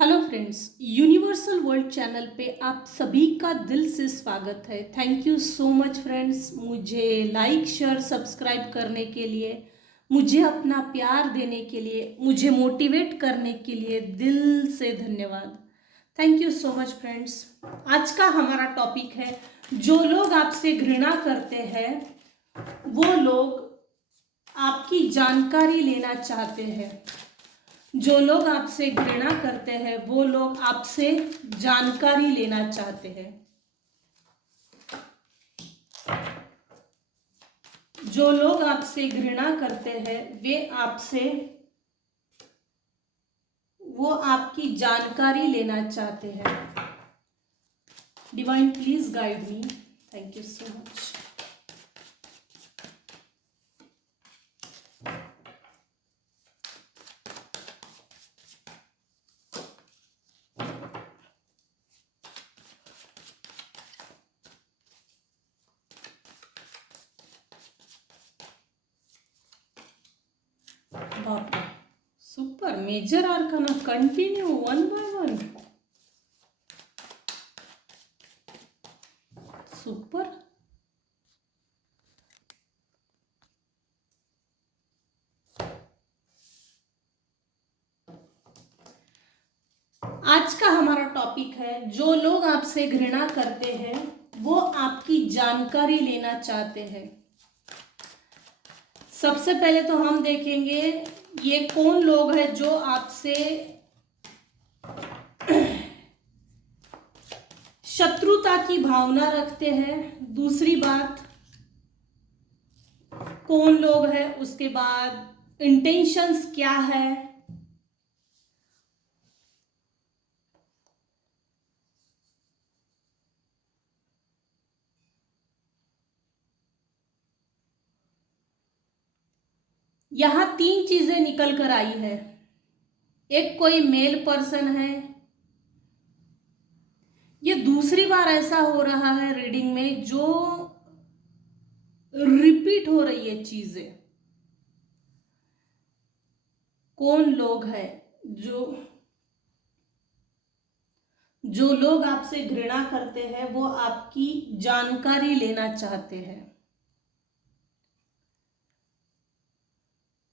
Hello friends, universal world channel पे आप सभी का दिल से स्वागत है। Thank you so much friends, मुझे लाइक शेयर सब्सक्राइब करने के लिए, मुझे अपना प्यार देने के लिए, मुझे मोटिवेट करने के लिए दिल से धन्यवाद। Thank you so much friends. आज का हमारा टॉपिक है, जो लोग आपसे घृणा करते हैं वो लोग आपकी जानकारी लेना चाहते हैं। जो लोग आपसे घृणा करते हैं वो लोग आपसे जानकारी लेना चाहते हैं। जो लोग आपसे घृणा करते हैं वो आपकी जानकारी लेना चाहते हैं। Divine please guide me. Thank you so much. बाप रे, super major arcana continue one by one. Super. आज का हमारा टॉपिक है, जो लोग आपसे घृणा करते हैं वो आपकी जानकारी लेना चाहते हैं। सबसे पहले तो हम देखेंगे ये कौन लोग हैं जो आपसे शत्रुता की भावना रखते हैं। दूसरी बात, कौन लोग हैं, उसके बाद इंटेंशंस क्या है। यहां तीन चीजें निकल कर आई है। एक कोई मेल पर्सन है। ये दूसरी बार ऐसा हो रहा है रीडिंग में जो रिपीट हो रही है चीजें। कौन लोग हैं जो लोग आपसे घृणा करते हैं वो आपकी जानकारी लेना चाहते हैं।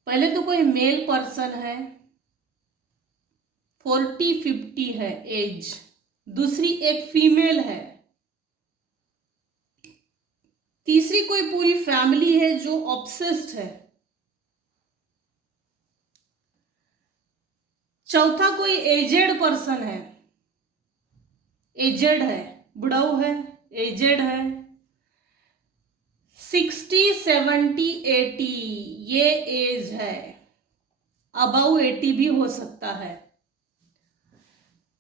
पहले तो कोई मेल पर्सन है, 40-50 है एज। दूसरी एक फीमेल है। तीसरी कोई पूरी फैमिली है जो ऑब्सेस्ड है। चौथा कोई एजेड पर्सन है। एजेड है, बुढ़ाऊ है, एजेड है। 60, 70, 80 ये एज है। अबाउ 80 भी हो सकता है।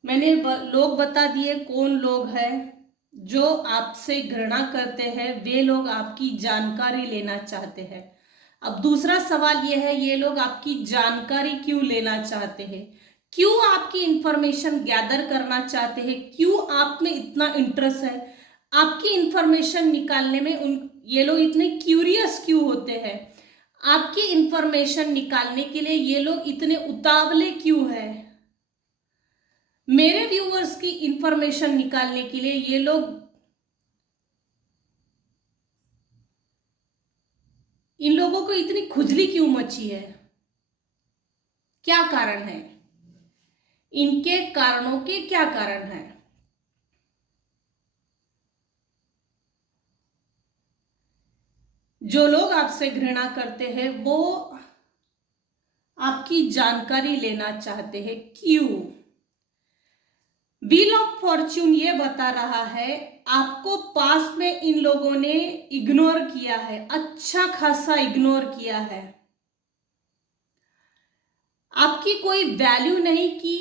मैंने लोग बता दिए कौन लोग हैं जो आपसे घृणा करते हैं। वे लोग आपकी जानकारी लेना चाहते हैं। अब दूसरा सवाल यह है, ये लोग आपकी जानकारी क्यों लेना चाहते हैं? क्यों आपकी इंफॉर्मेशन गैदर करना चाहते हैं? क्यों आप में इतना इंटरेस्ट है? आपकी इंफॉर्मेशन निकालने में ये लोग इतने क्यूरियस क्यों होते हैं? आपकी इंफॉर्मेशन निकालने के लिए ये लोग इतने उतावले क्यों हैं? मेरे व्यूअर्स की इंफॉर्मेशन निकालने के लिए ये लोग, इन लोगों को इतनी खुजली क्यों मची है? क्या कारण है? इनके कारणों के क्या कारण है? जो लोग आपसे घृणा करते हैं वो आपकी जानकारी लेना चाहते हैं। क्यों? व्हील ऑफ फॉर्च्यून ये बता रहा है आपको पास्ट में इन लोगों ने इग्नोर किया है, अच्छा खासा इग्नोर किया है। आपकी कोई वैल्यू नहीं की,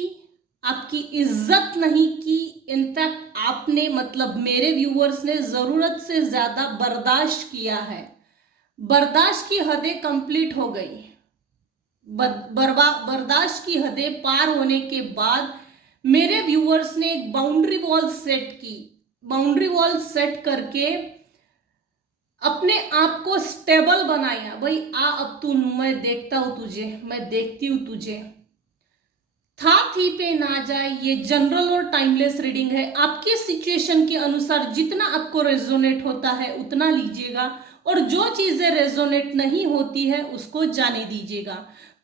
आपकी इज्जत नहीं की। इनफैक्ट आपने, मतलब मेरे व्यूअर्स ने जरूरत से ज्यादा बर्दाश्त किया है। बर्दाश्त की हदें कंप्लीट हो गई। बर्दाश्त की हदें पार होने के बाद मेरे व्यूअर्स ने एक बाउंड्री वॉल सेट की। बाउंड्री वॉल सेट करके अपने आप को स्टेबल बनाया। भाई आ, अब तू, मैं देखता हूं तुझे, मैं देखती हूं तुझे। था थी पे ना जाए, ये जनरल और टाइमलेस रीडिंग है। आपके सिचुएशन के अनुसार जितना आपको रेजोनेट होता है उतना लीजिएगा, और जो चीजें रेजोनेट नहीं होती है उसको जाने दीजिएगा।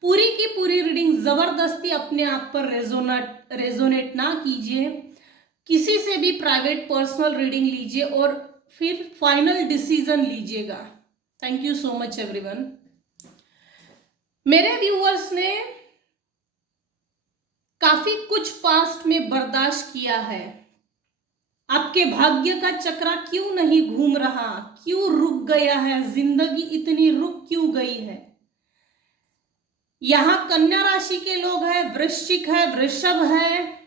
पूरी की पूरी रीडिंग जबरदस्ती अपने आप पर रेजोनेट ना कीजिए। किसी से भी प्राइवेट पर्सनल रीडिंग लीजिए और फिर फाइनल डिसीजन लीजिएगा। Thank you so much everyone. मेरे व्यूअर्स ने काफी कुछ पास्ट में बर्दाश्त किया है। आपके भाग्य का चक्रा क्यों नहीं घूम रहा, क्यों रुक गया है, जिंदगी इतनी रुक क्यों गई है। यहां कन्या राशि के लोग हैं, वृश्चिक है, वृषभ है,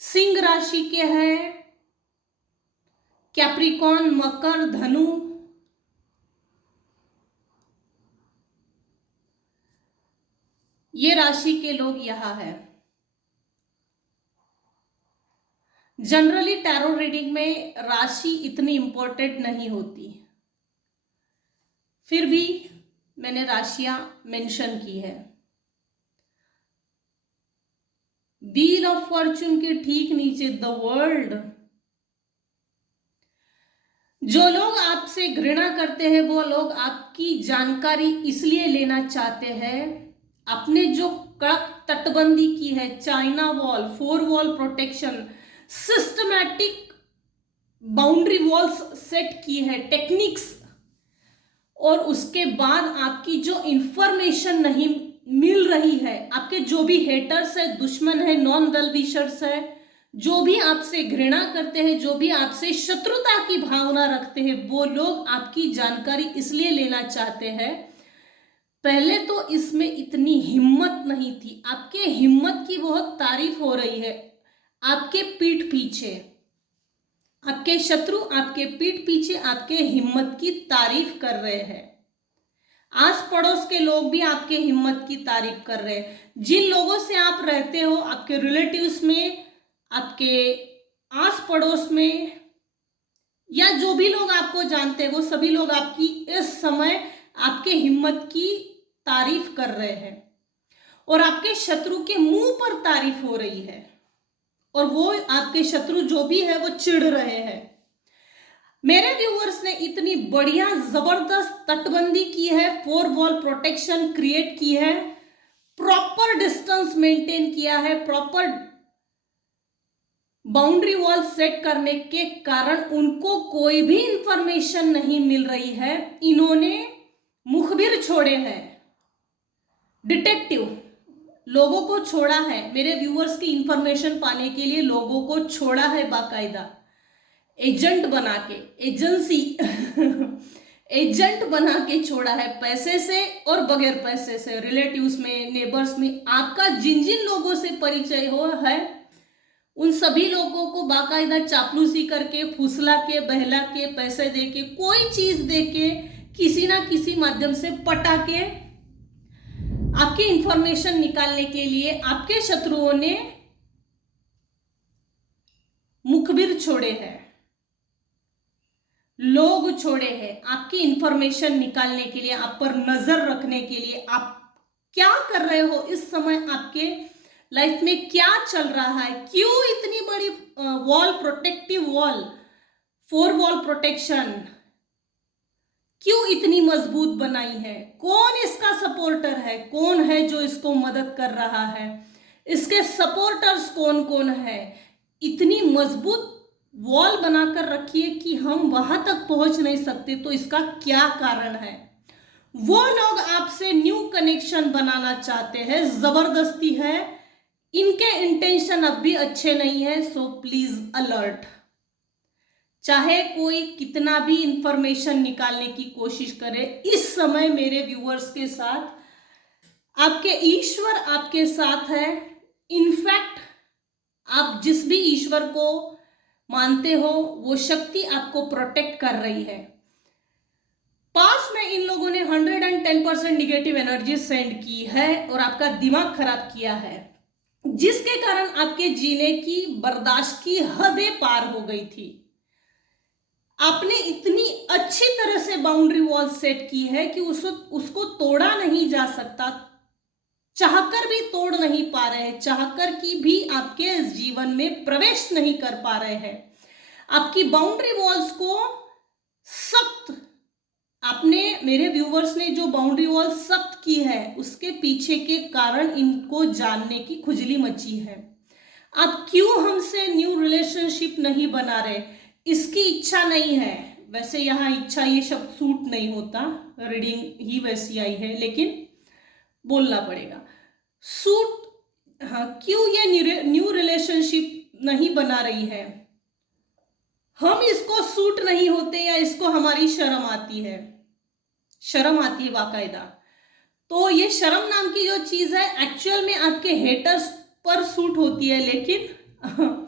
सिंह राशि के हैं, कैप्रिकॉन, मकर, धनु, ये राशि के लोग यहां है। जनरली टैरो रीडिंग में राशि इतनी इंपॉर्टेंट नहीं होती, फिर भी मैंने राशियां मेंशन की है। व्हील ऑफ फॉर्चून के ठीक नीचे द वर्ल्ड। जो लोग आपसे घृणा करते हैं वो लोग आपकी जानकारी इसलिए लेना चाहते हैं। आपने जो कड़क तटबंदी की है, China wall, 4 wall protection, systematic boundary walls set की है, टेक्निक्स, और उसके बाद आपकी जो इंफॉर्मेशन नहीं मिल रही है, आपके जो भी हेटर्स है, दुश्मन है, नॉन वेल विशर्स है, जो भी आपसे घृणा करते हैं, जो भी आपसे शत्रुता की भावना रखते हैं, वो लोग आपकी जानकारी इसलिए लेना चाहते हैं। पहले तो इसमें इतनी हिम्मत नहीं थी, आपके हिम्मत की बहुत तारीफ हो रही है। आपके पीठ पीछे आपके शत्रु आपके पीठ पीछे आपके हिम्मत की तारीफ कर रहे हैं। आस पड़ोस के लोग भी आपके हिम्मत की तारीफ कर रहे हैं। जिन लोगों से आप रहते हो, आपके रिलेटिव्स में, आपके आस पड़ोस में, या जो भी लोग आपको जानते हैं, वो सभी लोग आपकी इस समय आपके हिम्मत की तारीफ कर रहे हैं, और आपके शत्रु के मुंह पर तारीफ हो रही है, और वो आपके शत्रु जो भी है वो चिढ़ रहे हैं। मेरे व्यूअर्स ने इतनी बढ़िया जबरदस्त तटबंदी की है, 4 वॉल प्रोटेक्शन क्रिएट की है, प्रॉपर डिस्टेंस मेंटेन किया है, प्रॉपर बाउंड्री वॉल सेट करने के कारण उनको कोई भी इंफॉर्मेशन नहीं मिल रही है। इन्होंने मुखबिर छोड़े हैं, डिटेक्टिव लोगों को छोड़ा है, मेरे व्यूअर्स की इंफॉर्मेशन पाने के लिए लोगों को छोड़ा है, बाकायदा एजेंट बना के, एजेंसी एजेंट बना के छोड़ा है, पैसे से और बगैर पैसे से, रिलेटिव्स में, नेबर्स में। आपका जिन जिन लोगों से परिचय हो है, उन सभी लोगों को बाकायदा चापलूसी करके, फुसला के, बहला के, पैसे दे के, कोई चीज दे के, किसी ना किसी माध्यम से पटा के आपकी इंफॉर्मेशन निकालने के लिए आपके शत्रुओं ने मुखबिर छोड़े हैं, लोग छोड़े हैं आपकी इंफॉर्मेशन निकालने के लिए, आप पर नजर रखने के लिए। आप क्या कर रहे हो इस समय, आपके लाइफ में क्या चल रहा है, क्यों इतनी बड़ी wall, protective wall, 4 wall protection क्यों इतनी मजबूत बनाई है, कौन इसका सपोर्टर है, कौन है जो इसको मदद कर रहा है, इसके सपोर्टर्स कौन कौन है। इतनी मजबूत वॉल बनाकर रखिए कि हम वहां तक पहुंच नहीं सकते, तो इसका क्या कारण है। वो लोग आपसे न्यू कनेक्शन बनाना चाहते हैं, जबरदस्ती है, इनके इंटेंशन अब भी अच्छे नहीं है, सो प्लीज अलर्ट। चाहे कोई कितना भी इंफॉर्मेशन निकालने की कोशिश करे, इस समय मेरे व्यूअर्स के साथ आपके ईश्वर आपके साथ है। इनफैक्ट आप जिस भी ईश्वर को मानते हो, वो शक्ति आपको प्रोटेक्ट कर रही है। पास में इन लोगों ने 110% निगेटिव एनर्जी सेंड की है और आपका दिमाग खराब किया है, जिसके कारण आपके जीने की, बर्दाश्त की हदें पार हो गई थी। आपने इतनी अच्छी तरह से बाउंड्री वॉल सेट की है कि उसको तोड़ा नहीं जा सकता, चाहकर भी तोड़ नहीं पा रहे हैं, चाहकर की भी आपके जीवन में प्रवेश नहीं कर पा रहे हैं। आपकी बाउंड्री वॉल्स को सख्त, आपने, मेरे व्यूवर्स ने जो बाउंड्री वॉल सख्त की है उसके पीछे के कारण इनको जानने की खुजली मची है। आप क्यों हमसे न्यू रिलेशनशिप नहीं बना रहे? इसकी इच्छा नहीं है। वैसे यहाँ इच्छा ये शब्द सूट नहीं होता, रीडिंग ही वैसी आई है, लेकिन बोलना पड़ेगा। सूट, हाँ, क्यों ये न्यू रिलेशनशिप नहीं बना रही है? हम इसको सूट नहीं होते या इसको हमारी शर्म आती है, शर्म आती है बाकायदा। तो ये शर्म नाम की जो चीज है एक्चुअल में आपके हेटर्स पर सूट होती है, लेकिन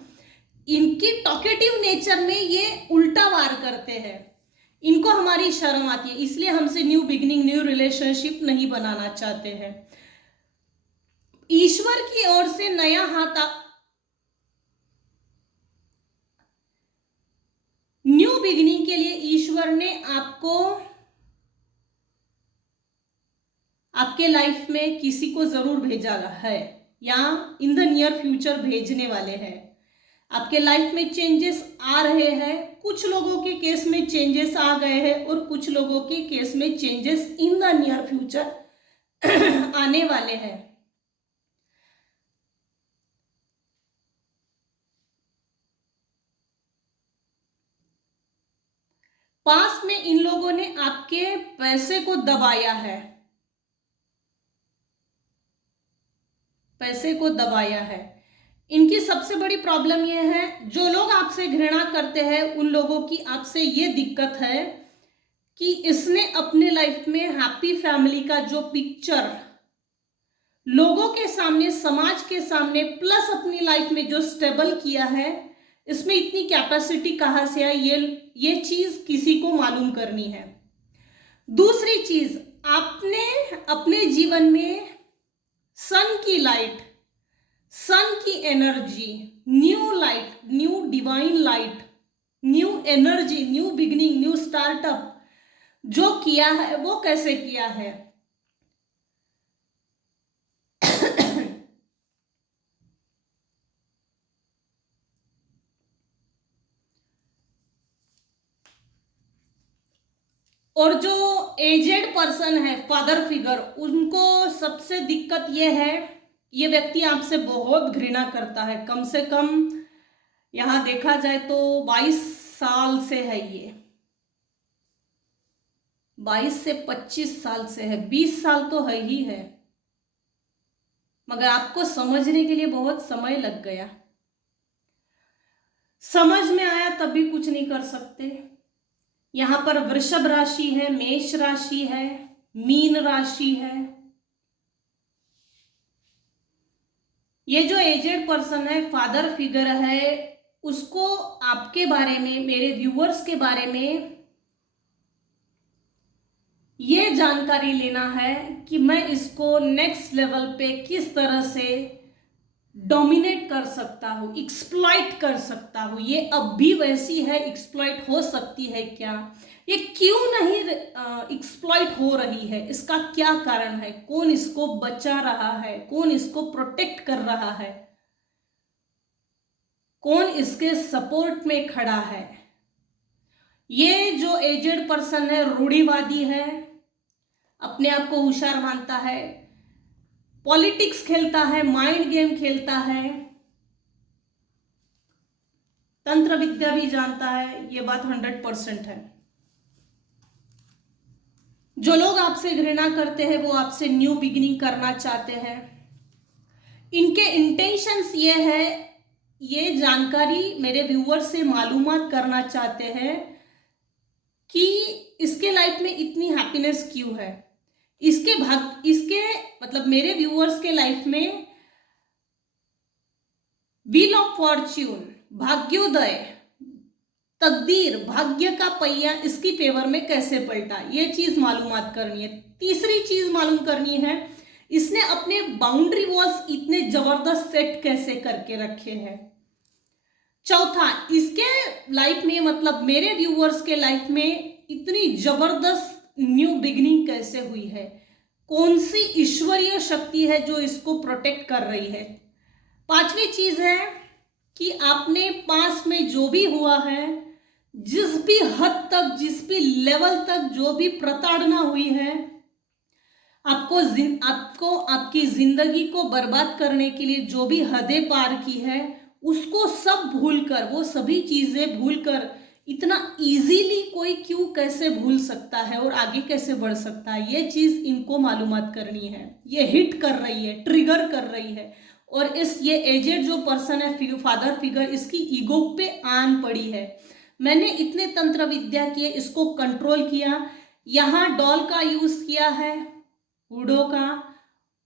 इनकी टॉकेटिव नेचर में ये उल्टा वार करते हैं। इनको हमारी शर्म आती है, इसलिए हमसे न्यू बिगिनिंग, न्यू रिलेशनशिप नहीं बनाना चाहते हैं। ईश्वर की ओर से नया हाथ, न्यू बिगिनिंग के लिए ईश्वर ने आपको, आपके लाइफ में किसी को जरूर भेजा है या इन द नियर फ्यूचर भेजने वाले हैं। आपके लाइफ में चेंजेस आ रहे हैं। कुछ लोगों के केस में चेंजेस आ गए हैं और कुछ लोगों के केस में changes in the near future आने वाले हैं। पास्ट में इन लोगों ने आपके पैसे को दबाया है, पैसे को दबाया है। इनकी सबसे बड़ी प्रॉब्लम यह है, जो लोग आपसे घृणा करते हैं उन लोगों की आपसे ये दिक्कत है कि इसने अपने लाइफ में हैप्पी फैमिली का जो पिक्चर लोगों के सामने, समाज के सामने, प्लस अपनी लाइफ में जो स्टेबल किया है, इसमें इतनी कैपेसिटी कहाँ से आई, ये चीज किसी को मालूम करनी है। दूसरी चीज, आपने अपने जीवन में सन की लाइट, सन की energy, new light, new divine light, new energy, new beginning, new startup जो किया है वो कैसे किया है? और जो एजेड पर्सन है, फादर फिगर, उनको सबसे दिक्कत ये है, ये व्यक्ति आपसे बहुत घृणा करता है। कम से कम यहां देखा जाए तो 22 साल से है, ये 22 से 25 साल से है, 20 साल तो है ही है, मगर आपको समझने के लिए बहुत समय लग गया। समझ में आया तब भी कुछ नहीं कर सकते। यहां पर वृषभ राशि है, मेष राशि है, मीन राशि है। ये जो एजेड पर्सन है, फादर फिगर है, उसको आपके बारे में, मेरे व्यूअर्स के बारे में ये जानकारी लेना है कि मैं इसको नेक्स्ट लेवल पे किस तरह से डोमिनेट कर सकता हूँ, एक्सप्लॉइट कर सकता हूँ। ये अब भी वैसी है, एक्सप्लॉइट हो सकती है क्या? ये क्यों नहीं एक्सप्लॉइट हो रही है? इसका क्या कारण है? कौन इसको बचा रहा है? कौन इसको प्रोटेक्ट कर रहा है? कौन इसके सपोर्ट में खड़ा है? ये जो एजेड पर्सन है, रूढ़िवादी है, अपने आप को होशियार मानता है, पॉलिटिक्स खेलता है, माइंड गेम खेलता है, तंत्र विद्या भी जानता है, ये बात 100% है। जो लोग आपसे घृणा करते हैं वो आपसे न्यू बिगिनिंग करना चाहते हैं। इनके इंटेंशंस ये है, ये जानकारी मेरे व्यूअर से मालूमात करना चाहते हैं कि इसके लाइफ में इतनी हैप्पीनेस क्यों है। इसके मतलब मेरे व्यूअर्स के लाइफ में व्हील ऑफ फॉर्च्यून, भाग्योदय, तकदीर, भाग्य का पहिया इसकी फेवर में कैसे पलटा, ये चीज मालूमात करनी है। तीसरी चीज मालूम करनी है, इसने अपने बाउंड्री वॉल्स इतने जबरदस्त सेट कैसे करके रखे हैं। चौथा, इसके लाइफ में, मतलब मेरे व्यूअर्स के लाइफ में इतनी जबरदस्त न्यू बिगिनिंग कैसे हुई है। कौन सी ईश्वरीय शक्ति है जो इसको प्रोटेक्ट कर रही है। पांचवी चीज है कि आपने पास में जो भी हुआ है, जिस भी हद तक, जिस भी लेवल तक जो भी प्रताड़ना हुई है, आपको आपकी जिंदगी को बर्बाद करने के लिए जो भी हदें पार की है, उसको सब भूलकर, वो सभी चीजें भूलकर, इतना इजीली कोई क्यों कैसे भूल सकता है और आगे कैसे बढ़ सकता है, ये चीज इनको मालूमात करनी है। ये हिट कर रही है, ट्रिगर कर रही है। और ये एजेड जो पर्सन है, फादर फिगर, इसकी ईगो पे आन पड़ी है। मैंने इतने तंत्र विद्या किए, इसको कंट्रोल किया, यहाँ डॉल का यूज किया है, वुडो का,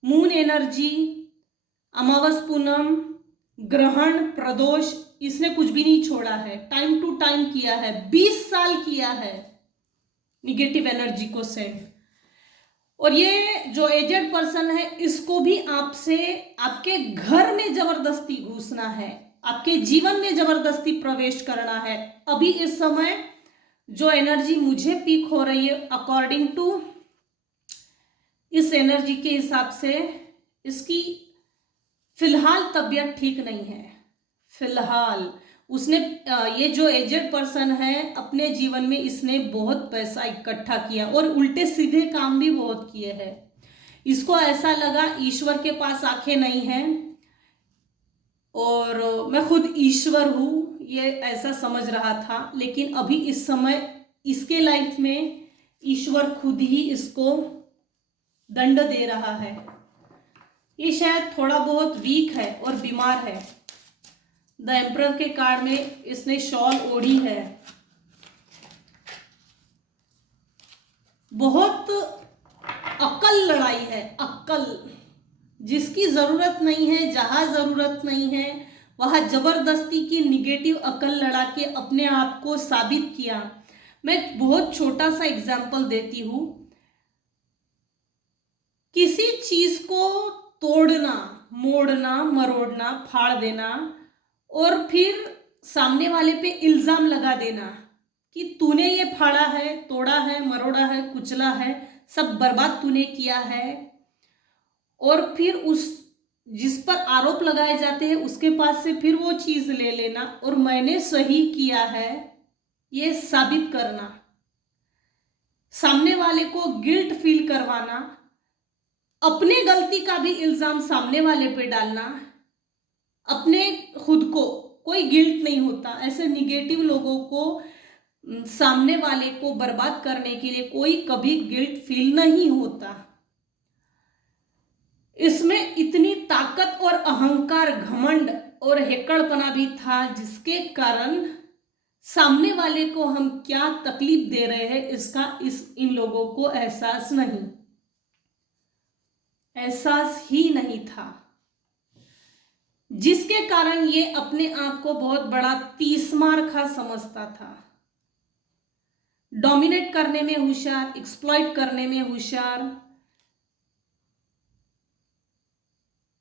मून एनर्जी, अमावस पूनम, ग्रहण, प्रदोष, इसने कुछ भी नहीं छोड़ा है, टाइम टू टाइम किया है, 20 साल किया है निगेटिव एनर्जी को सेंड। और ये जो एजेड पर्सन है, इसको भी आपसे आपके घर में जबरदस्ती घुसना है, आपके जीवन में जबरदस्ती प्रवेश करना है। अभी इस समय जो एनर्जी मुझे पीक हो रही है, अकॉर्डिंग टू इस एनर्जी के हिसाब से, इसकी फिलहाल तबीयत ठीक नहीं है। फिलहाल उसने ये जो एजेड पर्सन है, अपने जीवन में इसने बहुत पैसा इकट्ठा किया और उल्टे सीधे काम भी बहुत किए हैं। इसको ऐसा लगा ईश्वर के पास आंखें नहीं हैं और मैं खुद ईश्वर हूँ, ये ऐसा समझ रहा था। लेकिन अभी इस समय इसके लाइफ में ईश्वर खुद ही इसको दंड दे रहा है। ये शायद थोड़ा बहुत वीक है और बीमार है। द एम्परर के कार्ड में इसने शॉल ओढ़ी है। बहुत अक्ल लड़ाई है, अक्ल, जिसकी जरूरत नहीं है, जहां जरूरत नहीं है, वहां जबरदस्ती की निगेटिव अक्ल लड़ा के अपने आप को साबित किया। मैं बहुत छोटा सा एग्जाम्पल देती हूं। किसी चीज को तोड़ना, मोड़ना, मरोड़ना, फाड़ देना और फिर सामने वाले पे इल्जाम लगा देना कि तूने ये फाड़ा है, तोड़ा है, मरोड़ा है, कुचला है, सब बर्बाद तूने किया है। और फिर उस जिस पर आरोप लगाए जाते हैं उसके पास से फिर वो चीज ले लेना और मैंने सही किया है ये साबित करना, सामने वाले को गिल्ट फील करवाना, अपने गलती का भी इल्जाम सामने वाले पे डालना, अपने खुद को कोई गिल्ट नहीं होता। ऐसे निगेटिव लोगों को, सामने वाले को बर्बाद करने के लिए कोई कभी गिल्ट फील नहीं होता। इसमें इतनी ताकत और अहंकार, घमंड और हेकड़पना भी था, जिसके कारण सामने वाले को हम क्या तकलीफ दे रहे हैं इसका इन लोगों को एहसास ही नहीं था, जिसके कारण ये अपने आप को बहुत बड़ा तीसमारखा समझता था। डोमिनेट करने में होशियार, एक्सप्लॉइट करने में होशियार।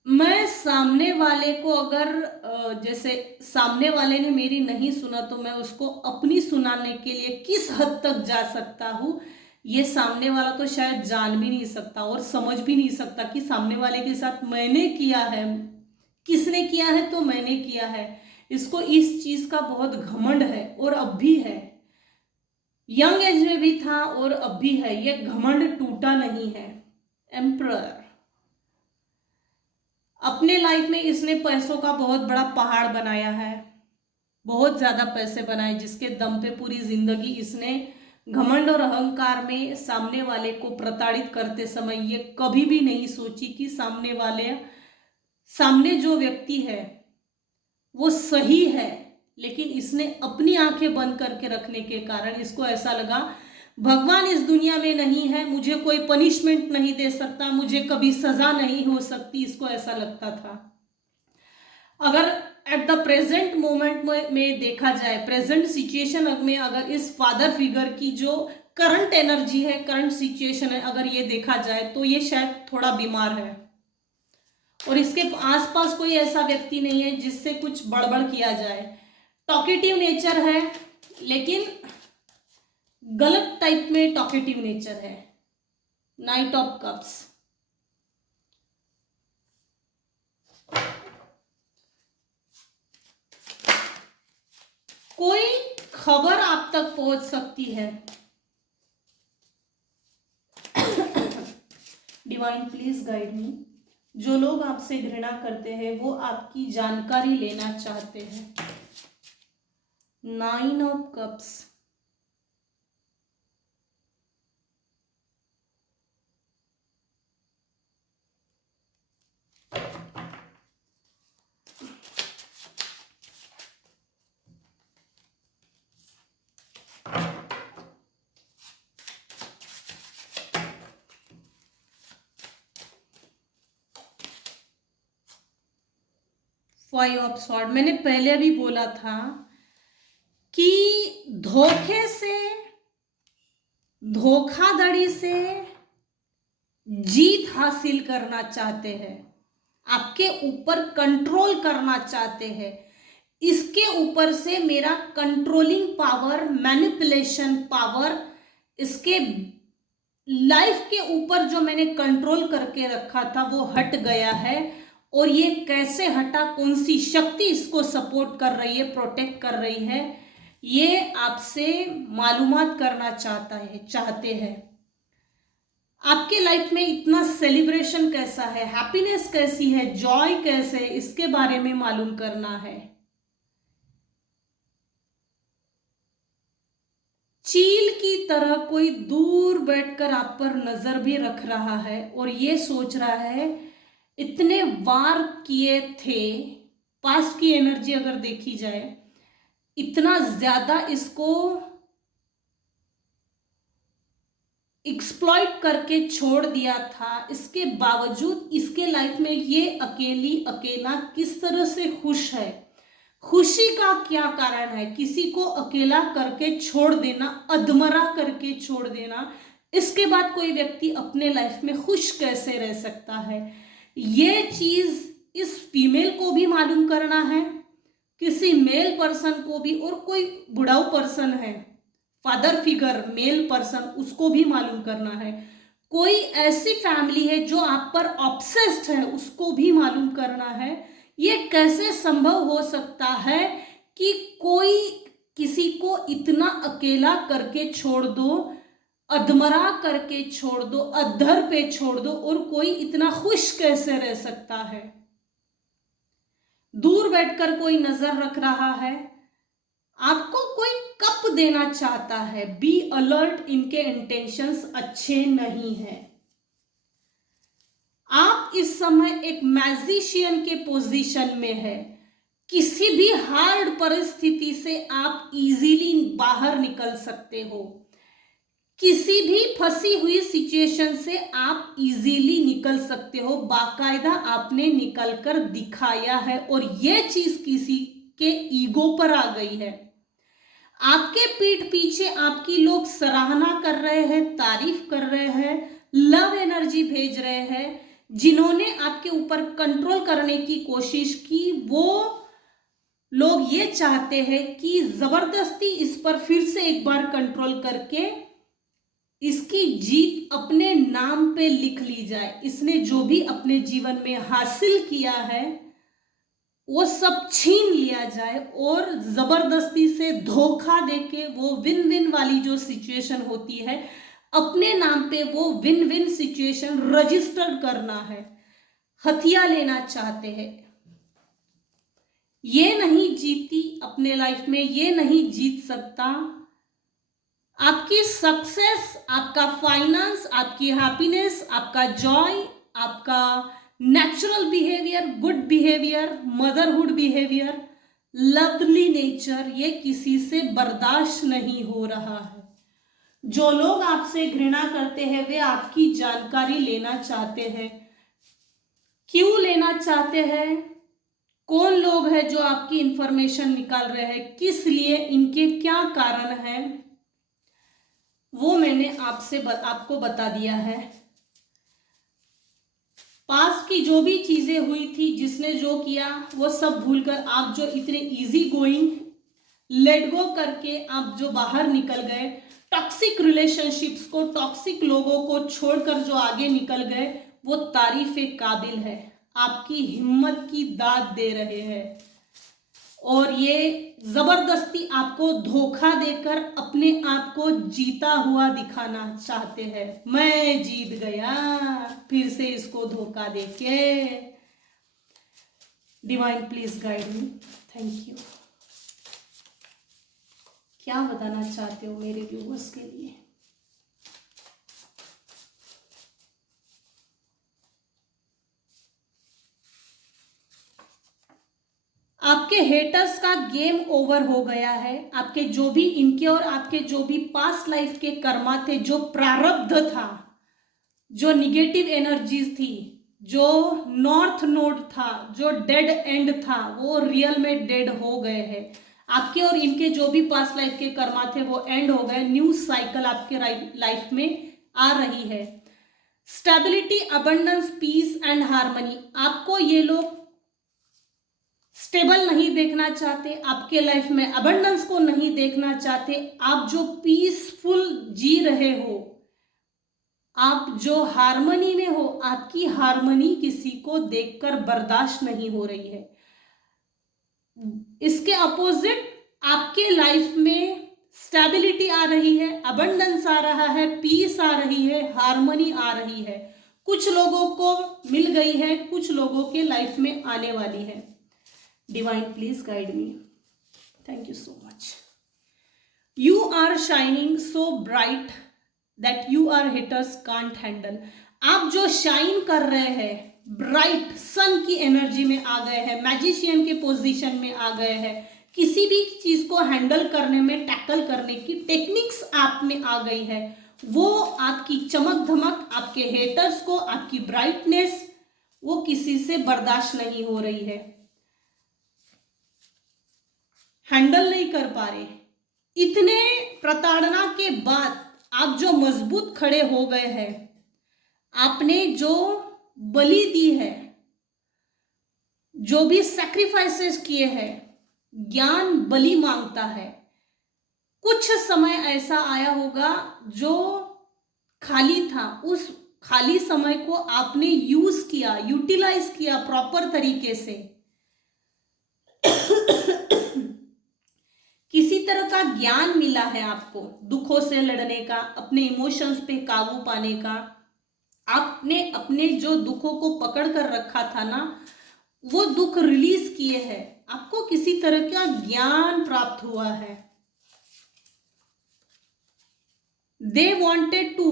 मैं सामने वाले को अगर जैसे सामने वाले ने मेरी नहीं सुना तो मैं उसको अपनी सुनाने के लिए किस हद तक जा सकता हूँ, ये सामने वाला तो शायद जान भी नहीं सकता और समझ भी नहीं सकता कि सामने वाले के साथ मैंने किया है। किसने किया है? तो मैंने किया है। इसको इस चीज का बहुत घमंड है और अब भी है। यंग एज में भी था और अब भी है। ये घमंड टूटा नहीं है। एम्परर अपने लाइफ में इसने पैसों का बहुत बड़ा पहाड़ बनाया है, बहुत ज्यादा पैसे बनाए, जिसके दम पे पूरी जिंदगी इसने घमंड और अहंकार में सामने वाले को प्रताड़ित करते समय ये कभी भी नहीं सोची कि सामने जो व्यक्ति है वो सही है, लेकिन इसने अपनी आंखें बंद करके रखने के कारण इसको ऐसा लगा भगवान इस दुनिया में नहीं है, मुझे कोई पनिशमेंट नहीं दे सकता, मुझे कभी सजा नहीं हो सकती, इसको ऐसा लगता था। अगर एट द प्रेजेंट मोमेंट में देखा जाए, प्रेजेंट सिचुएशन में अगर इस फादर फिगर की जो करंट एनर्जी है, करंट सिचुएशन है, अगर ये देखा जाए तो ये शायद थोड़ा बीमार है और इसके आसपास कोई ऐसा व्यक्ति नहीं है जिससे कुछ बड़बड़ किया जाए। टॉकेटिव नेचर है, लेकिन गलत टाइप में टॉकेटिव नेचर है। नाइट ऑफ कप्स, कोई खबर आप तक पहुंच सकती है। डिवाइन प्लीज गाइड मी। जो लोग आपसे घृणा करते हैं वो आपकी जानकारी लेना चाहते हैं। 9 of cups, five of sword. मैंने पहले भी बोला था कि धोखे से, धोखाधड़ी से जीत हासिल करना चाहते हैं, आपके ऊपर कंट्रोल करना चाहते हैं। इसके ऊपर से मेरा कंट्रोलिंग पावर, मैनिपुलेशन पावर, इसके लाइफ के ऊपर जो मैंने कंट्रोल करके रखा था वो हट गया है। और ये कैसे हटा, कौन सी शक्ति इसको सपोर्ट कर रही है, प्रोटेक्ट कर रही है, ये आपसे मालूमात करना चाहते हैं। आपके लाइफ में इतना सेलिब्रेशन कैसा है, हैप्पीनेस कैसी है, जॉय कैसे है, इसके बारे में मालूम करना है। चील की तरह कोई दूर बैठकर आप पर नजर भी रख रहा है और ये सोच रहा है इतने वार किए थे, पास्ट की एनर्जी अगर देखी जाए, इतना ज्यादा इसको एक्सप्लॉइट करके छोड़ दिया था, इसके बावजूद इसके लाइफ में ये अकेला किस तरह से खुश है। खुशी का क्या कारण है? किसी को अकेला करके छोड़ देना, अधमरा करके छोड़ देना, इसके बाद कोई व्यक्ति अपने लाइफ में खुश कैसे रह सकता है? ये चीज इस फीमेल को भी मालूम करना है, किसी मेल पर्सन को भी, और कोई बुढ़ाऊ पर्सन है, फादर फिगर मेल पर्सन, उसको भी मालूम करना है। कोई ऐसी फैमिली है जो आप पर ऑब्सेस्ड है, उसको भी मालूम करना है। ये कैसे संभव हो सकता है कि कोई किसी को इतना अकेला करके छोड़ दो, अधमरा करके छोड़ दो, अधर पे छोड़ दो, और कोई इतना खुश कैसे रह सकता है? दूर बैठकर कोई नजर रख रहा है, आपको कोई कप देना चाहता है। बी अलर्ट, इनके इंटेंशंस अच्छे नहीं हैं। आप इस समय एक मैजिशियन के पोजीशन में है। किसी भी हार्ड परिस्थिति से आप इजीली बाहर निकल सकते हो। किसी भी फंसी हुई सिचुएशन से आप इजीली निकल सकते हो। बाकायदा आपने निकलकर दिखाया है और यह चीज किसी के ईगो पर आ गई है। आपके पीठ पीछे आपकी लोग सराहना कर रहे हैं, तारीफ कर रहे हैं, लव एनर्जी भेज रहे हैं। जिन्होंने आपके ऊपर कंट्रोल करने की कोशिश की, वो लोग ये चाहते हैं कि जबरदस्ती इस पर फिर से एक बार कंट्रोल करके इसकी जीत अपने नाम पे लिख ली जाए। इसने जो भी अपने जीवन में हासिल किया है वो सब छीन लिया जाए और जबरदस्ती से धोखा देके वो विन विन वाली जो सिचुएशन होती है, अपने नाम पे वो विन विन सिचुएशन रजिस्टर करना है, हथिया लेना चाहते हैं। ये नहीं जीती अपने लाइफ में, ये नहीं जीत सकता। आपकी सक्सेस, आपका फाइनेंस, आपकी हैप्पीनेस, आपका जॉय, आपका natural behaviour, good behaviour, motherhood behaviour, lovely nature, ये किसी से बर्दाश्त नहीं हो रहा है। जो लोग आपसे घृणा करते हैं वे आपकी जानकारी लेना चाहते हैं। क्यों लेना चाहते हैं? कौन लोग हैं जो आपकी इंफॉर्मेशन निकाल रहे हैं, किस लिए, इनके क्या कारण हैं, वो मैंने आपको बता दिया है। पास्ट की जो भी चीजें हुई थी, जिसने जो किया वो सब भूलकर आप जो इतने इजी गोइंग, लेट गो करके आप जो बाहर निकल गए, टॉक्सिक रिलेशनशिप्स को, टॉक्सिक लोगों को छोड़कर जो आगे निकल गए, वो तारीफ काबिल है। आपकी हिम्मत की दाद दे रहे हैं और ये जबरदस्ती आपको धोखा देकर अपने आप को जीता हुआ दिखाना चाहते हैं। मैं जीत गया फिर से इसको धोखा देके। Divine please guide me, thank you. क्या बताना चाहते हो मेरे व्यूअर्स के लिए? आपके हेटर्स का गेम ओवर हो गया है। आपके जो भी इनके और आपके जो भी पास्ट लाइफ के कर्मा थे, जो प्रारब्ध था, जो निगेटिव एनर्जीज थी, जो नॉर्थ नोड था, जो डेड एंड था, वो रियल में डेड हो गए हैं। आपके और इनके जो भी पास्ट लाइफ के कर्मा थे वो एंड हो गए। न्यू साइकिल आपके लाइफ में आ रही है। Stability, abundance, peace and harmony. आपको ये लोग स्टेबल नहीं देखना चाहते, आपके लाइफ में अबंडेंस को नहीं देखना चाहते। आप जो पीसफुल जी रहे हो, आप जो हार्मनी में हो, आपकी हार्मनी किसी को देखकर बर्दाश्त नहीं हो रही है। इसके अपोजिट आपके लाइफ में स्टेबिलिटी आ रही है, अबंडेंस आ रहा है, पीस आ रही है, हार्मनी आ रही है। कुछ लोगों को मिल गई है, कुछ लोगों के लाइफ में आने वाली है। Divine please guide me, thank you so much. You are shining so bright that you are haters can't handle. आप जो शाइन कर रहे हैं, ब्राइट सन की एनर्जी में आ गए हैं, मैजिशियन के पोजीशन में आ गए हैं। किसी भी चीज को हैंडल करने में, टैकल करने की टेक्निक्स आप में आ गई है। वो आपकी चमक धमक, आपके हेटर्स को, आपकी ब्राइटनेस, वो किसी से बर्दाश्त नहीं हो रही है, हैंडल नहीं कर पा रहे। इतने प्रताड़ना के बाद आप जो मजबूत खड़े हो गए हैं, आपने जो बलि दी है, जो भी सैक्रिफाइसेस किए हैं, ज्ञान बलि मांगता है। कुछ समय ऐसा आया होगा जो खाली था, उस खाली समय को आपने यूज किया, यूटिलाइज किया प्रॉपर तरीके से। किसी तरह का ज्ञान मिला है आपको, दुखों से लड़ने का, अपने इमोशंस पे काबू पाने का। आपने अपने जो दुखों को पकड़ कर रखा था ना, वो दुख रिलीज किए हैं। आपको किसी तरह का ज्ञान प्राप्त हुआ है। दे वॉन्टेड टू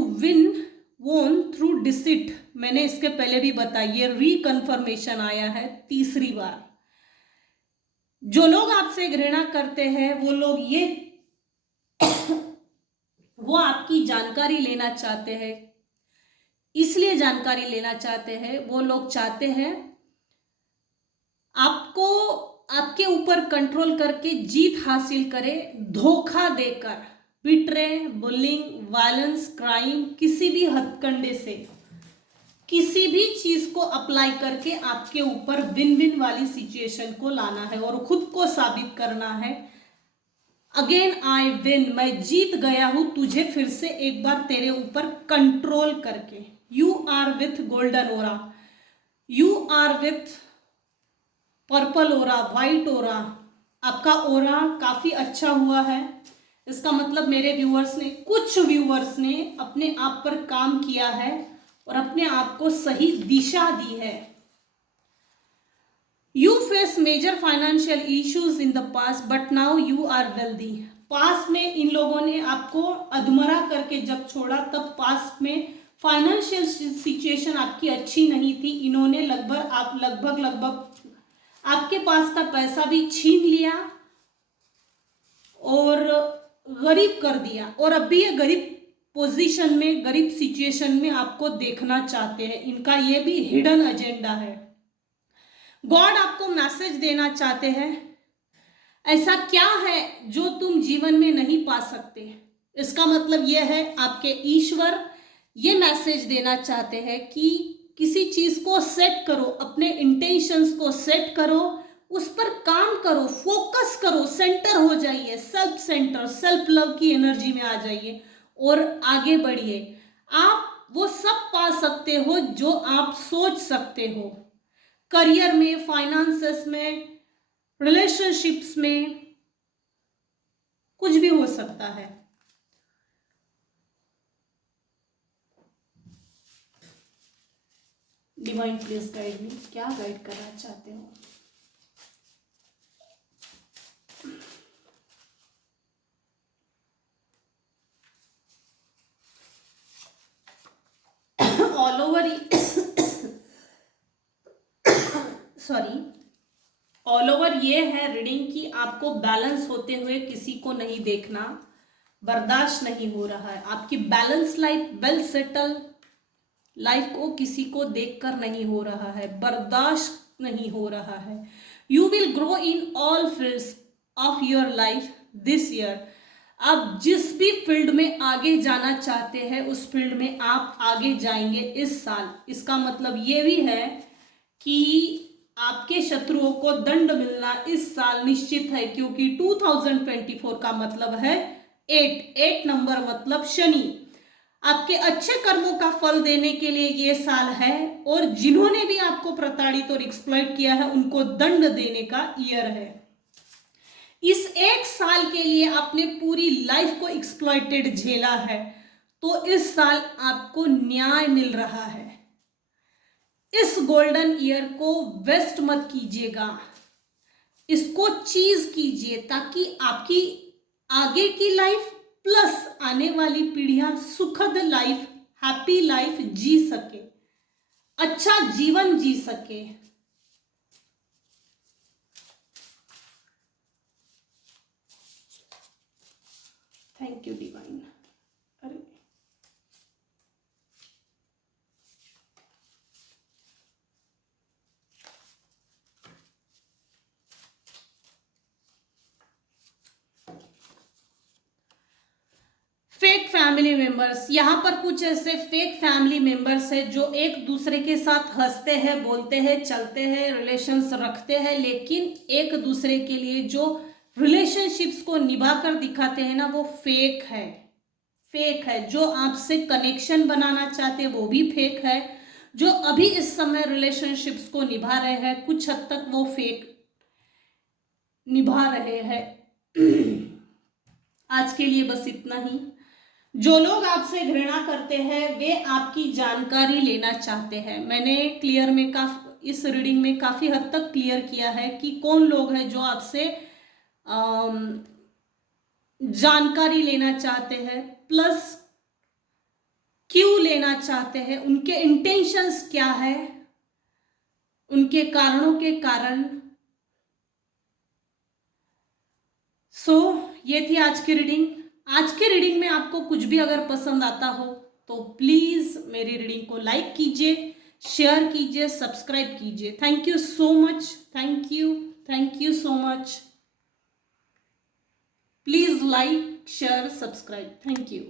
वोन थ्रू डिसिट। मैंने इसके पहले भी बताया, ये रिकन्फर्मेशन आया है तीसरी बार। जो लोग आपसे घृणा करते हैं, वो लोग वो आपकी जानकारी लेना चाहते हैं। इसलिए जानकारी लेना चाहते हैं, वो लोग चाहते हैं आपको, आपके ऊपर कंट्रोल करके जीत हासिल करे, धोखा देकर। बिट्रे, बुलिंग, वायलेंस, क्राइम, किसी भी हथकंडे से, किसी भी चीज को अप्लाई करके आपके ऊपर विन विन वाली सिचुएशन को लाना है और खुद को साबित करना है। अगेन आई विन, मैं जीत गया हूं, तुझे फिर से एक बार तेरे ऊपर कंट्रोल करके। You are with golden aura, you are with purple aura, white aura. आपका ओरा काफी अच्छा हुआ है। इसका मतलब मेरे व्यूअर्स ने, कुछ व्यूअर्स ने अपने आप पर काम किया है और अपने आप को सही दिशा दी है। You face major financial issues in the past but now you are wealthy. Past में इन लोगों ने आपको अधमरा करके जब छोड़ा, तब पास्ट में फाइनेंशियल सिचुएशन आपकी अच्छी नहीं थी। इन्होंने लगभग आपके पास का पैसा भी छीन लिया और गरीब कर दिया, और अब भी ये गरीब पोजीशन में, गरीब सिचुएशन में आपको देखना चाहते हैं। इनका ये भी हिडन एजेंडा है। गॉड आपको मैसेज देना चाहते हैं, ऐसा क्या है जो तुम जीवन में नहीं पा सकते। इसका मतलब यह है, आपके ईश्वर ये मैसेज देना चाहते हैं कि किसी चीज को सेट करो, अपने इंटेंशंस को सेट करो, उस पर काम करो, फोकस करो, सेंटर हो जाइए, सेल्फ सेंटर, सेल्फ लव की एनर्जी में आ जाइए और आगे बढ़िए। आप वो सब पा सकते हो जो आप सोच सकते हो। करियर में, फाइनेंसेस में, रिलेशनशिप्स में कुछ भी हो सकता है। डिवाइन प्लीज गाइड मी, क्या गाइड करना चाहते हो? All over sorry, all over ये है रीडिंग कि आपको बैलेंस होते हुए किसी को नहीं देखना, बर्दाश्त नहीं हो रहा है। आपकी balance life, well settle life को किसी को देखकर नहीं हो रहा है, बर्दाश्त नहीं हो रहा है। You will grow in all fields of your life this year. आप जिस भी फील्ड में आगे जाना चाहते हैं उस फील्ड में आप आगे जाएंगे इस साल। इसका मतलब ये भी है कि आपके शत्रुओं को दंड मिलना इस साल निश्चित है, क्योंकि 2024 का मतलब है 8 नंबर मतलब शनि। आपके अच्छे कर्मों का फल देने के लिए ये साल है, और जिन्होंने भी आपको प्रताड़ित और एक्सप्लॉइट किया है उनको दंड देने का ईयर है। इस एक साल के लिए आपने पूरी लाइफ को एक्सप्लॉइटेड झेला है, तो इस साल आपको न्याय मिल रहा है। इस गोल्डन ईयर को वेस्ट मत कीजिएगा, इसको चीज कीजिए ताकि आपकी आगे की लाइफ प्लस आने वाली पीढ़ियां सुखद लाइफ, हैप्पी लाइफ जी सके, अच्छा जीवन जी सके। Thank you divine. अरे फेक फैमिली मेंबर्स, यहाँ पर कुछ ऐसे फेक फैमिली मेंबर्स हैं जो एक दूसरे के साथ हंसते हैं, बोलते हैं, चलते हैं, रिलेशंस रखते हैं, लेकिन एक दूसरे के लिए जो रिलेशनशिप्स को निभा कर दिखाते हैं ना, वो फेक है। फेक है। जो आपसे कनेक्शन बनाना चाहते हैं वो भी फेक है। जो अभी इस समय रिलेशनशिप्स को निभा रहे हैं कुछ हद तक वो फेक निभा रहे हैं। आज के लिए बस इतना ही। जो लोग आपसे घृणा करते हैं वे आपकी जानकारी लेना चाहते हैं। मैंने क्लियर में इस रीडिंग में काफी हद तक क्लियर किया है कि कौन लोग हैं जो आपसे जानकारी लेना चाहते हैं, प्लस क्यों लेना चाहते हैं, उनके इंटेंशंस क्या है, उनके कारणों के कारण। ये थी आज की रीडिंग। आज के रीडिंग में आपको कुछ भी अगर पसंद आता हो तो प्लीज मेरी रीडिंग को लाइक कीजिए, शेयर कीजिए, सब्सक्राइब कीजिए। Thank you so much. Thank you so much. Please like, share, subscribe. Thank you.